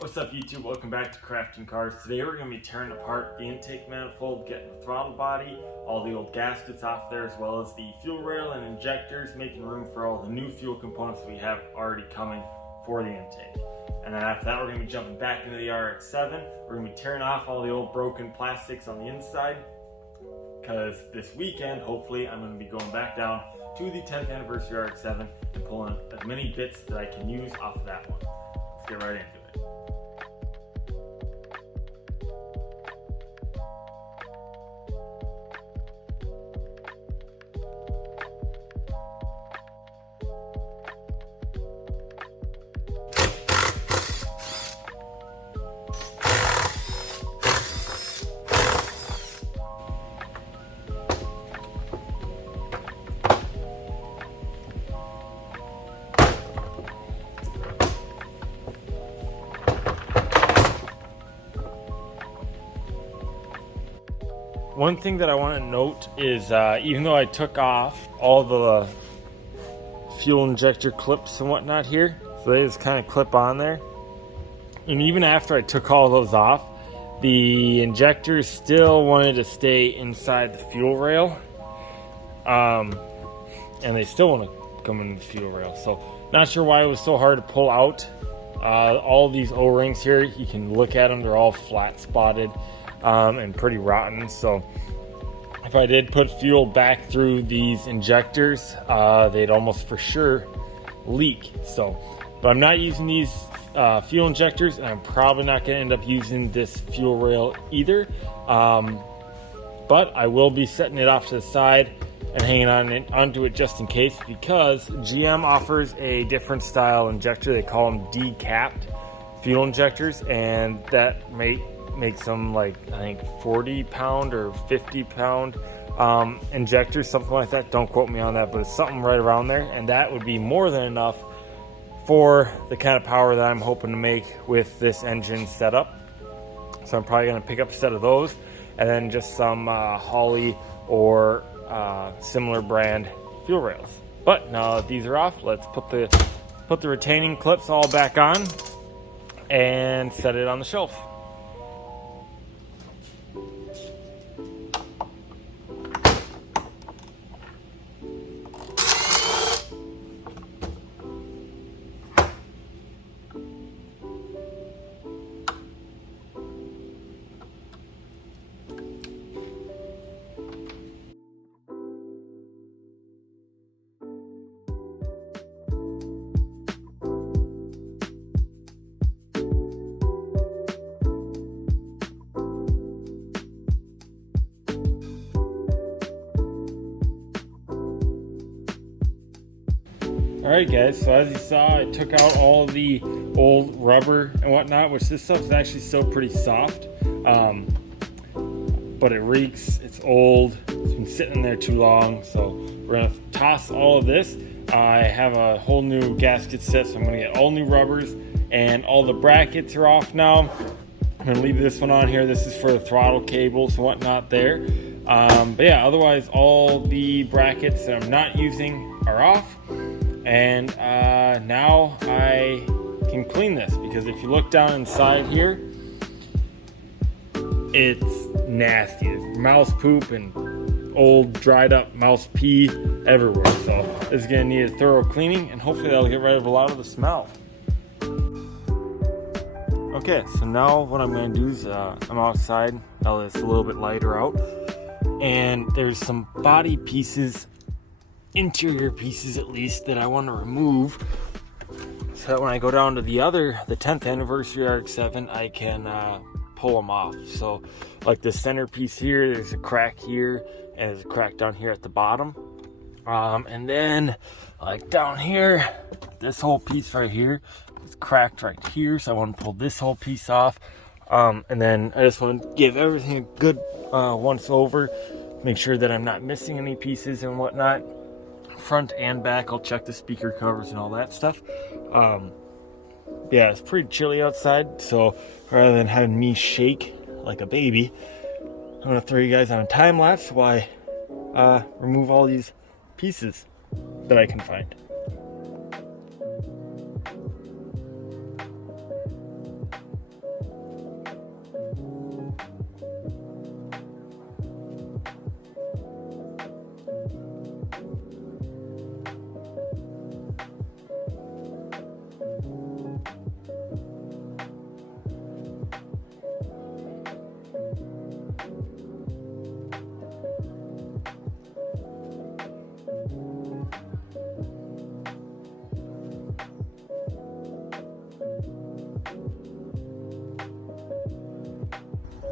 What's up YouTube? Welcome back to Crafting Cars. Today we're going to be tearing apart the intake manifold, getting the throttle body, all the old gaskets off there, as well as the fuel rail and injectors, making room for all the new fuel components we have already coming for the intake. And then after that we're going to be jumping back into the RX7. We're going to be tearing off all the old broken plastics on the inside, because this weekend, hopefully, I'm going to be going back down to the 10th anniversary RX7 and pulling as many bits that I can use off of that one. Let's get right into it. One thing that I want to note is even though I took off all the fuel injector clips and whatnot here, so they just kind of clip on there, and even after I took all those off, the injectors still wanted to stay inside the fuel rail, and they still want to come in the fuel rail. So not sure why it was so hard to pull out. All these O-rings here, you can look at them, they're all flat spotted and pretty rotten. So if I did put fuel back through these injectors, they'd almost for sure leak. But I'm not using these fuel injectors, and I'm probably not going to end up using this fuel rail either. But I will be setting it off to the side and hanging onto it just in case, because GM offers a different style injector. They call them decapped fuel injectors, and that makes them like, I think, 40-pound or 50-pound injectors, something like that. Don't quote me on that, but it's something right around there, and that would be more than enough for the kind of power that I'm hoping to make with this engine setup. So I'm probably going to pick up a set of those, and then just some Holley or similar brand fuel rails. But now that these are off, let's put the retaining clips all back on and set it on the shelf. Alright guys, so as you saw, I took out all of the old rubber and whatnot, which this stuff is actually still pretty soft, but it reeks, it's old, it's been sitting in there too long, so we're going to toss all of this. I have a whole new gasket set, so I'm going to get all new rubbers, and all the brackets are off now. I'm going to leave this one on here. This is for the throttle cables and whatnot there. But yeah, otherwise all the brackets that I'm not using are off. And now I can clean this, because if you look down inside here, it's nasty. There's mouse poop and old dried up mouse pee everywhere. So this is going to need a thorough cleaning, and hopefully that'll get rid of a lot of the smell. Okay, so now what I'm going to do is I'm outside. Now it's a little bit lighter out, and there's some body pieces, interior pieces at least, that I want to remove, so that when I go down to the 10th anniversary RX7, I can pull them off. So like the center piece here, there's a crack here, and there's a crack down here at the bottom, and then like down here, this whole piece right here is cracked right here, so I want to pull this whole piece off, and then I just want to give everything a good once over, make sure that I'm not missing any pieces and whatnot. Front and back, I'll check the speaker covers and all that stuff. Yeah, it's pretty chilly outside, so rather than having me shake like a baby, I'm gonna throw you guys on a time lapse while I remove all these pieces that I can find.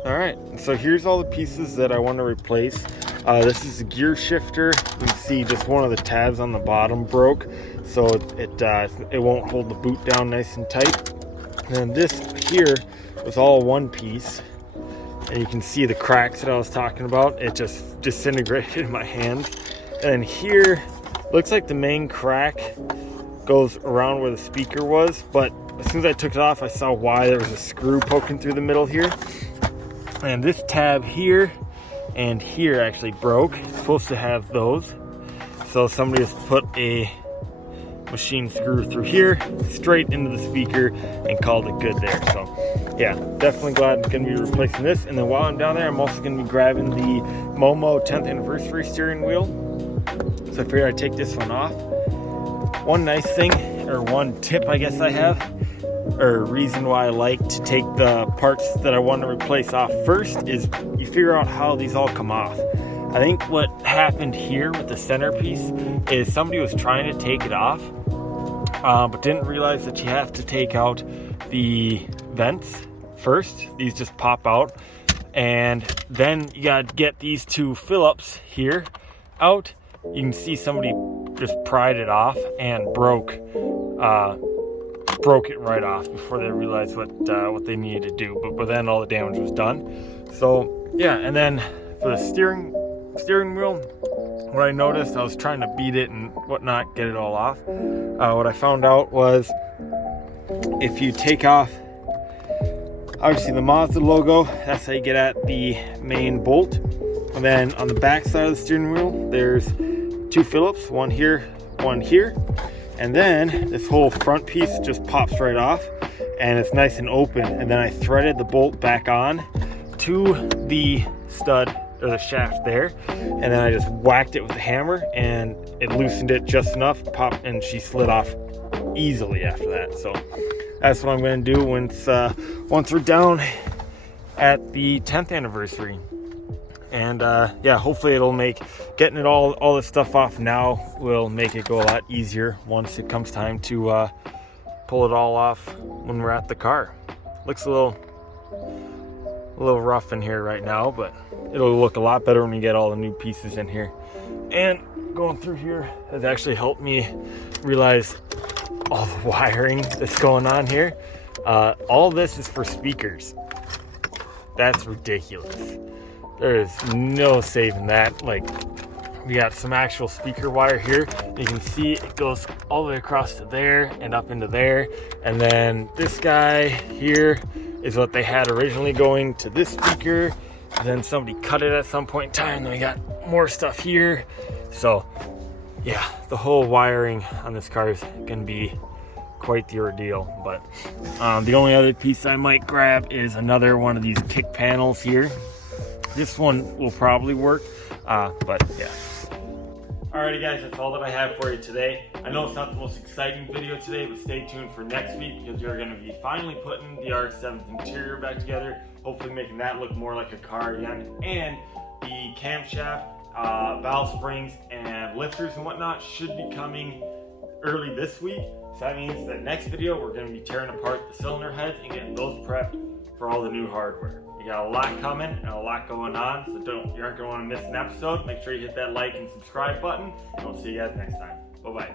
All right, so here's all the pieces that I want to replace. This is a gear shifter. You can see just one of the tabs on the bottom broke, so it won't hold the boot down nice and tight. And then this here was all one piece, and you can see the cracks that I was talking about. It just disintegrated in my hand. And here, looks like the main crack goes around where the speaker was, but as soon as I took it off, I saw why. There was a screw poking through the middle here. And this tab here and here actually broke. It's supposed to have those. So somebody has put a machine screw through here, straight into the speaker, and called it good there. So yeah, definitely glad I'm gonna be replacing this. And then while I'm down there, I'm also gonna be grabbing the Momo 10th anniversary steering wheel. So I figured I'd take this one off. One nice thing, or one tip I guess I have, or reason why I like to take the parts that I want to replace off first, is you figure out how these all come off. I think what happened here with the centerpiece is somebody was trying to take it off, but didn't realize that you have to take out the vents first. These just pop out, and then you gotta get these two Phillips here out. You can see somebody just pried it off and broke it right off before they realized what they needed to do. But then all the damage was done. So yeah, and then for the steering wheel, what I noticed, I was trying to beat it and whatnot, get it all off. What I found out was if you take off, obviously the Mazda logo, that's how you get at the main bolt. And then on the back side of the steering wheel, there's two Phillips, one here, one here. And then this whole front piece just pops right off, and it's nice and open. And then I threaded the bolt back on to the stud, or the shaft there, and then I just whacked it with the hammer, and it loosened it just enough, pop, and she slid off easily after that. So that's what I'm going to do once we're down at the 10th anniversary. And yeah, hopefully it'll make getting it all this stuff off now will make it go a lot easier once it comes time to pull it all off when we're at the car. Looks a little rough in here right now, but it'll look a lot better when we get all the new pieces in here. And going through here has actually helped me realize all the wiring that's going on here. All this is for speakers. That's ridiculous. There is no saving that. Like, we got some actual speaker wire here. You can see it goes all the way across to there and up into there. And then this guy here is what they had originally going to this speaker. And then somebody cut it at some point in time. Then we got more stuff here. So yeah, the whole wiring on this car is gonna be quite the ordeal. But the only other piece I might grab is another one of these kick panels here. This one will probably work, but yeah. Alrighty guys, that's all that I have for you today. I know it's not the most exciting video today, but stay tuned for next week because we're going to be finally putting the RX7's interior back together, hopefully making that look more like a car again. And the camshaft, valve springs, and lifters and whatnot should be coming early this week. So that means that next video we're going to be tearing apart the cylinder heads and getting those prepped for all the new hardware. We got a lot coming and a lot going on, so you aren't going to want to miss an episode. Make sure you hit that like and subscribe button, and we'll see you guys next time. Bye-bye.